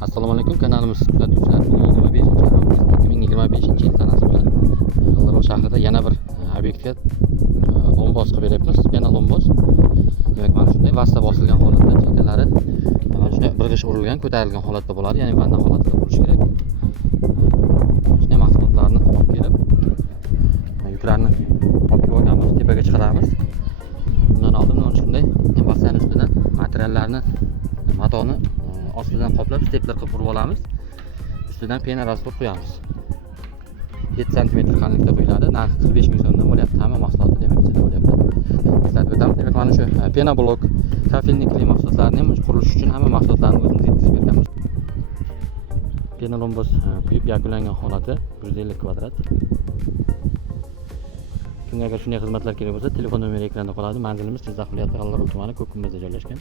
Assalomu alaykum, kanalimiz kuzatuvchilari. 2025-yil sanasi bilan G'ildiroq shahrida yana bir obyektga lomboz qilib beryapmiz. Pena lomboz. Demak, mana shunday vasta bosilgan holatda, chekalari mana shunday bir g'ish urilgan, ko'tarilgan holatda bo'ladi, ya'ni vanda holatida bo'lishi kerak. Shunday mahsulotlarni olib kelib, yuklarni olib kelib olganmiz, tepaga chiqaramiz. Bundan oldin mana shunday bastani ustidan materiallarni, matoni ostidan qoplab stepler qilib urib olamiz. Ustidan pena rastor qo'yamiz. 7 cm qalinlikda qo'yiladi. Narxi 45 ming so'mdan bo'lyapti. Hamma mahsuloti demak ichida bo'lyapti. Eslatib o'tamiz. Demak, mana shu pena blok, kafelnikli mahsulotlarni ham qurilish uchun hamma mahsulotlarni o'zimiz yetkazib berganmiz. Pena lomboz quyib yakunlangan holati 150 kvadrat. Kimga agar shunday xizmatlar kerak bo'lsa, telefon nomeri ekranda qoladi. Manzilimiz Jizzax viloyati G'ildiroq tumani, Ko'kkumbazda joylashgan.